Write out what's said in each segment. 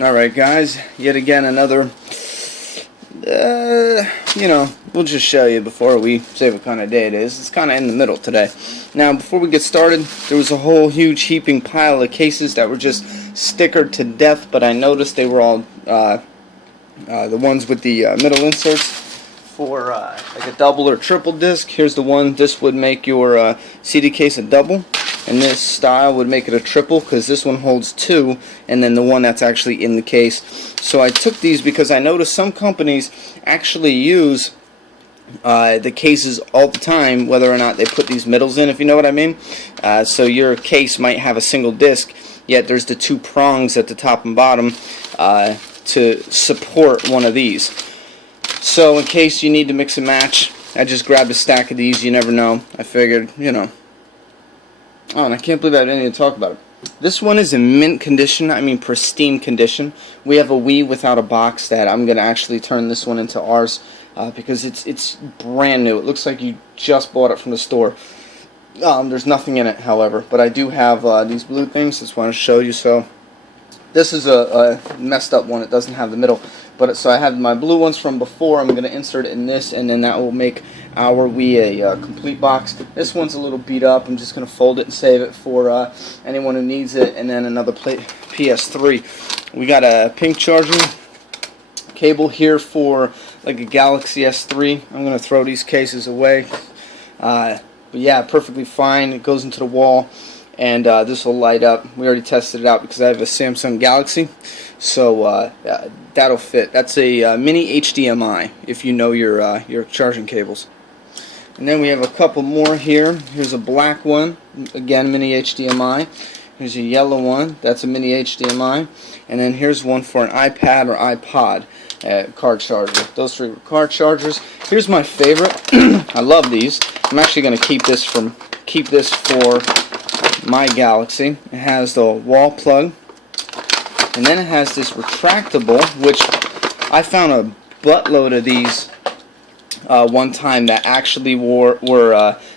Alright guys, yet again another, we'll just show you before we say what kind of day it is. It's kind of in the middle today. Now before we get started, there was a whole huge heaping pile of cases that were just stickered to death, but I noticed they were all the ones with the middle inserts for like a double or triple disc. Here's the one. This would make your CD case a double, and this style would make it a triple because this one holds two, and then the one that's actually in the case. So I took these because I noticed some companies actually use the cases all the time, whether or not they put these middles in, if you know what I mean. So your case might have a single disc, yet there's the two prongs at the top and bottom to support one of these. So in case you need to mix and match, I just grabbed a stack of these. You never know. I figured, Oh, and I can't believe I didn't even talk about it. This one is in mint condition, I mean pristine condition. We have a Wii without a box that I'm going to actually turn this one into ours because it's brand new. It looks like you just bought it from the store. There's nothing in it, however, but I do have these blue things. Just want to show you. So this is a messed up one. It doesn't have the middle. So I have my blue ones from before. I'm going to insert it in this, and then that will make our Wii a complete box. This one's a little beat up. I'm just going to fold it and save it for anyone who needs it. And then another PS3. We got a pink charging cable here for like a Galaxy S3. I'm going to throw these cases away. But yeah, perfectly fine. It goes into the wall, and this will light up. We already tested it out because I have a Samsung Galaxy, so that'll fit. That's a mini HDMI if you know your charging cables. And then we have a couple more here. Here's a black one, again mini HDMI. Here's a yellow one, that's a mini HDMI. And then here's one for an iPad or iPod card charger. Those three were card chargers. Here's my favorite. I love these. I'm actually going to keep this for my Galaxy. It has the wall plug, and then it has this retractable, which I found a buttload of these one time that actually were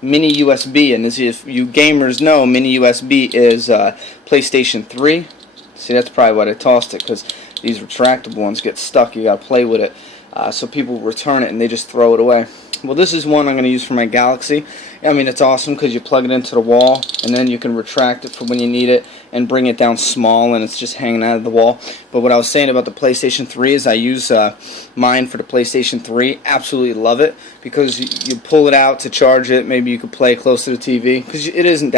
mini USB, and as if you gamers know, mini USB is PlayStation 3. See, that's probably why I tossed it, because these retractable ones get stuck. You gotta play with it, so people return it and they just throw it away. Well, this is one I'm going to use for my Galaxy. I mean, it's awesome because you plug it into the wall, and then you can retract it for when you need it and bring it down small, and it's just hanging out of the wall. But what I was saying about the PlayStation 3 is I use mine for the PlayStation 3. Absolutely love it because you pull it out to charge it. Maybe you could play close to the TV because it isn't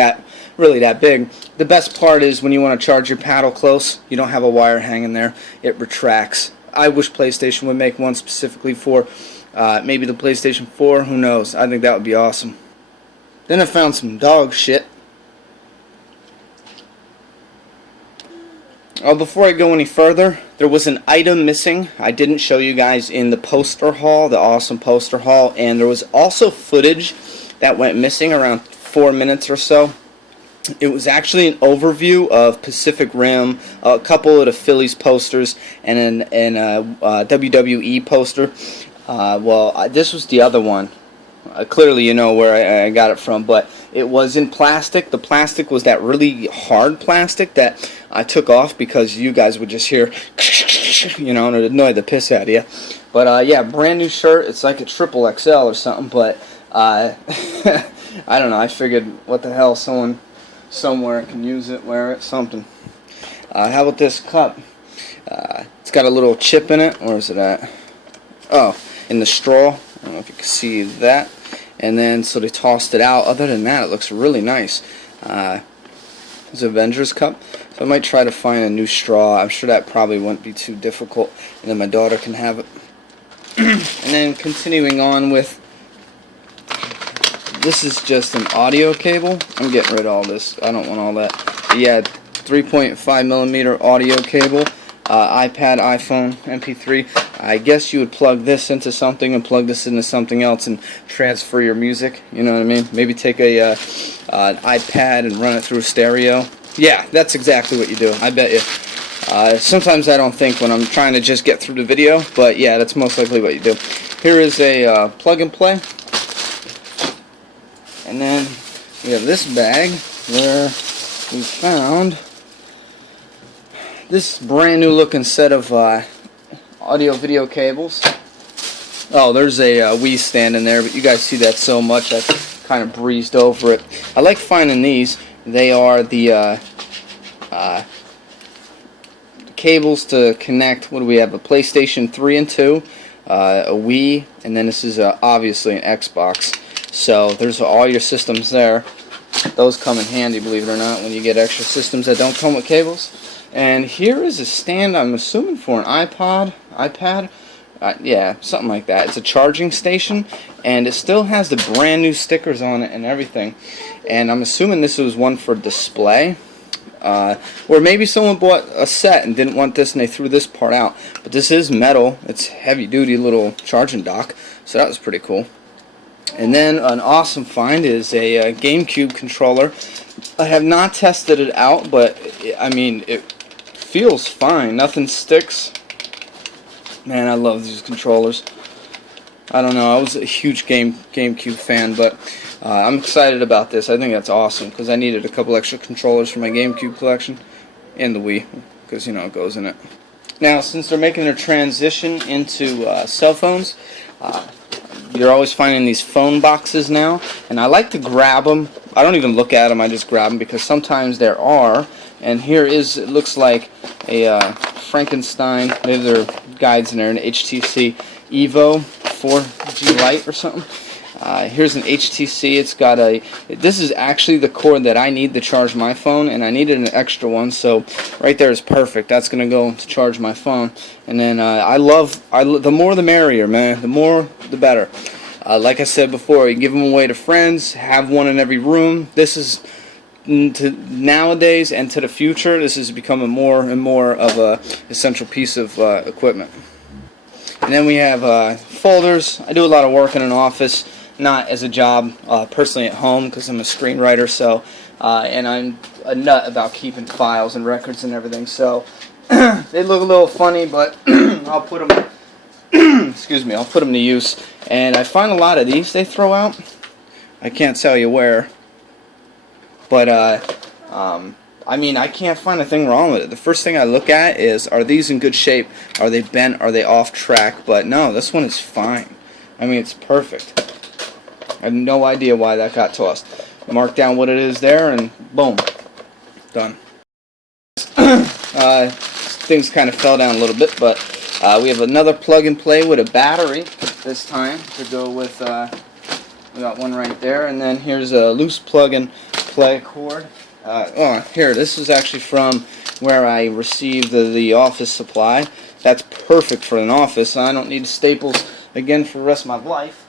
really that big. The best part is when you want to charge your paddle close, you don't have a wire hanging there. It retracts. I wish PlayStation would make one specifically for maybe the PlayStation 4, who knows. I think that would be awesome. Then I found some dog shit. Before I go any further, there was an item missing. I didn't show you guys in the poster haul, the awesome poster haul, and there was also footage that went missing around 4 minutes or so. It was actually an overview of Pacific Rim, a couple of the Phillies posters, and a WWE poster. This was the other one. Clearly you know where I got it from, but it was in plastic. The plastic was that really hard plastic that I took off because you guys would just hear, and it annoyed the piss out of you. But yeah, brand new shirt. It's like a triple XL or something, but I don't know. I figured, what the hell, someone somewhere can use it, wear it, something. How about this cup? It's got a little chip in it. Where is it at? Oh, in the straw. I don't know if you can see that. And then, so they tossed it out. Other than that, it looks really nice. It's an Avengers cup. So I might try to find a new straw. I'm sure that probably wouldn't be too difficult. And then my daughter can have it. And then continuing on with, this is just an audio cable. I'm getting rid of all this. I don't want all that. But yeah, 3.5mm audio cable. iPad, iPhone, MP3. I guess you would plug this into something and plug this into something else and transfer your music. You know what I mean? Maybe take an iPad and run it through stereo. Yeah, that's exactly what you do. I bet you. Sometimes I don't think when I'm trying to just get through the video, but yeah, that's most likely what you do. Here is a plug and play. And then we have this bag where we found this brand new looking set of audio video cables. Oh, there's a Wii stand in there, but you guys see that so much I kind of breezed over it. I like finding these. They are the cables to connect. What do we have? A PlayStation 3 and 2, a Wii, and then this is obviously an Xbox. So there's all your systems there. Those come in handy, believe it or not, when you get extra systems that don't come with cables. And here is a stand, I'm assuming, for an iPad. Yeah, something like that. It's a charging station, and it still has the brand new stickers on it and everything. And I'm assuming this was one for display. Or maybe someone bought a set and didn't want this and they threw this part out. But this is metal. It's heavy duty little charging dock. So that was pretty cool. And then an awesome find is a GameCube controller. I have not tested it out, but I mean, it feels fine. Nothing sticks. Man, I love these controllers. I don't know, I was a huge GameCube fan, but I'm excited about this. I think that's awesome because I needed a couple extra controllers for my GameCube collection and the Wii, because, you know, it goes in it. Now, since they're making their transition into cell phones, you're always finding these phone boxes now, and I like to grab them. I don't even look at them, I just grab them because sometimes there are. And here is, it looks like a Frankenstein, maybe there are guides in there, an HTC Evo 4G Lite or something. Here's an HTC. It's got a, this is actually the cord that I need to charge my phone, and I needed an extra one, so right there is perfect. That's going to go to charge my phone. And then the more the merrier, man. The more the better. Like I said before, you give them away to friends, have one in every room. This is, to nowadays and to the future, this is becoming more and more of a essential piece of equipment. And then we have folders. I do a lot of work in an office, not as a job, personally at home, because I'm a screenwriter. So, and I'm a nut about keeping files and records and everything. So they look a little funny, but I'll put them. Excuse me. I'll put them to use. And I find a lot of these they throw out. I can't tell you where. But, I mean, I can't find a thing wrong with it. The first thing I look at is, are these in good shape? Are they bent? Are they off track? But no, this one is fine. I mean, it's perfect. I have no idea why that got tossed. Mark down what it is there, and boom. Done. Things kind of fell down a little bit, but we have another plug and play with a battery this time to go with, we got one right there, and then here's a loose plug and play cord. Oh, here, this is actually from where I received the office supply. That's perfect for an office. I don't need staples again for the rest of my life.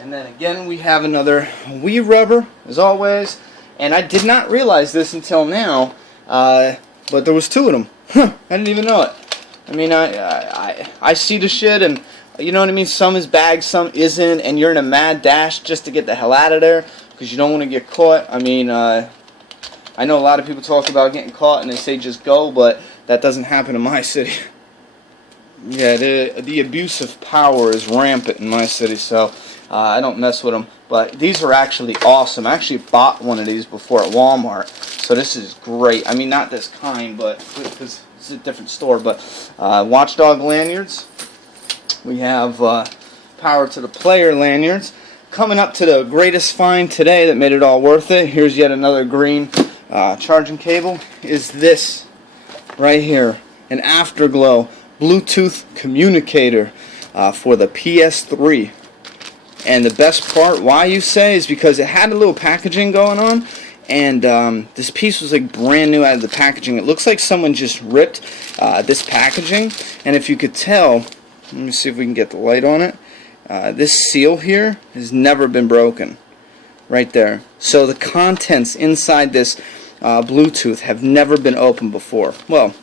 And then again, we have another Wii rubber, as always. And I did not realize this until now, but there was two of them. I didn't even know it. I mean, I see the shit, and you know what I mean? Some is bagged, some isn't, and you're in a mad dash just to get the hell out of there because you don't want to get caught. I mean, I know a lot of people talk about getting caught and they say just go, but that doesn't happen in my city. Yeah, the abuse of power is rampant in my city, so I don't mess with them. But these are actually awesome. I actually bought one of these before at Walmart, so this is great. I mean, not this kind, but because it's a different store. But Watchdog lanyards. We have power to the player lanyards. Coming up to the greatest find today that made it all worth it. Here's yet another green charging cable. Is this right here, an Afterglow Bluetooth communicator for the PS3. And the best part, why you say, is because it had a little packaging going on, and this piece was like brand new out of the packaging. It looks like someone just ripped this packaging, and if you could tell, let me see if we can get the light on it. This seal here has never been broken, right there. So the contents inside this Bluetooth have never been opened before. Well,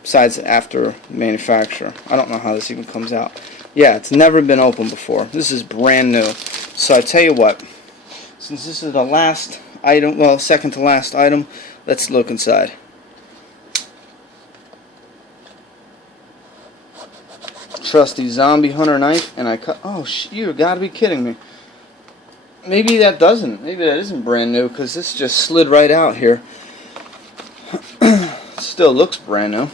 besides after manufacture. I don't know how this even comes out. Yeah, it's never been opened before. This is brand new. So I tell you what, since this is the last item, well, second to last item, let's look inside. Trusty zombie hunter knife, and I cut. Oh, you gotta be kidding me. Maybe that doesn't. Maybe that isn't brand new, because this just slid right out here. still looks brand new.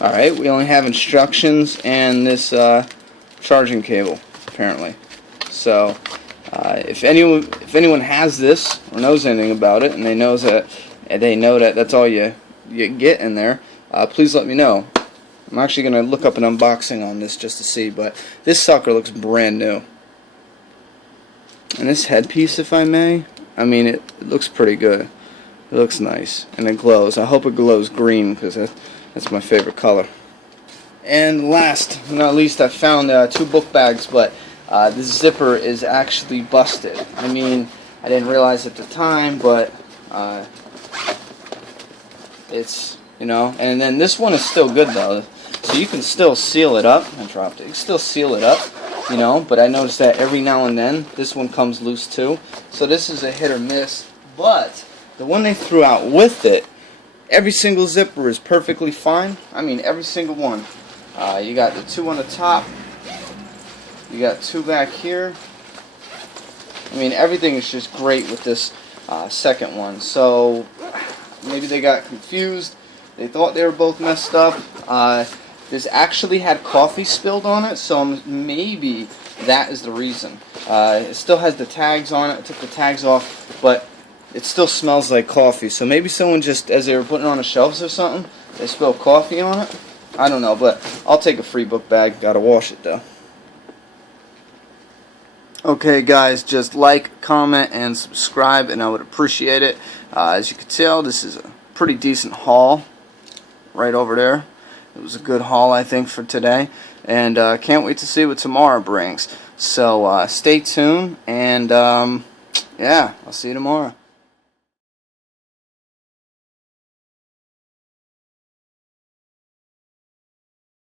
Alright, we only have instructions and this charging cable, apparently. So, if anyone has this or knows anything about it, and they know that that's all you get in there, please let me know. I'm actually going to look up an unboxing on this just to see, but this sucker looks brand new. And this headpiece, if I may, I mean, it looks pretty good. It looks nice, and it glows. I hope it glows green, because that's my favorite color. And last but not least, I found 2 book bags, but this zipper is actually busted. I mean, I didn't realize at the time, but it's, you know, and then this one is still good though. So you can still seal it up. I dropped it. You can still seal it up, you know, but I noticed that every now and then this one comes loose too. So this is a hit or miss, but the one they threw out with it, every single zipper is perfectly fine. I mean, every single one. You got the 2 on the top. You got 2 back here. I mean, everything is just great with this second one. So maybe they got confused. They thought they were both messed up. This actually had coffee spilled on it, so maybe that is the reason. It still has the tags on it. I took the tags off, but it still smells like coffee. So maybe someone just, as they were putting it on the shelves or something, they spilled coffee on it. I don't know, but I'll take a free book bag. Gotta wash it though. Okay guys, just like, comment, and subscribe, and I would appreciate it. As you can tell, this is a pretty decent haul right over there. It was a good haul, I think, for today, and can't wait to see what tomorrow brings. So stay tuned, and yeah, I'll see you tomorrow.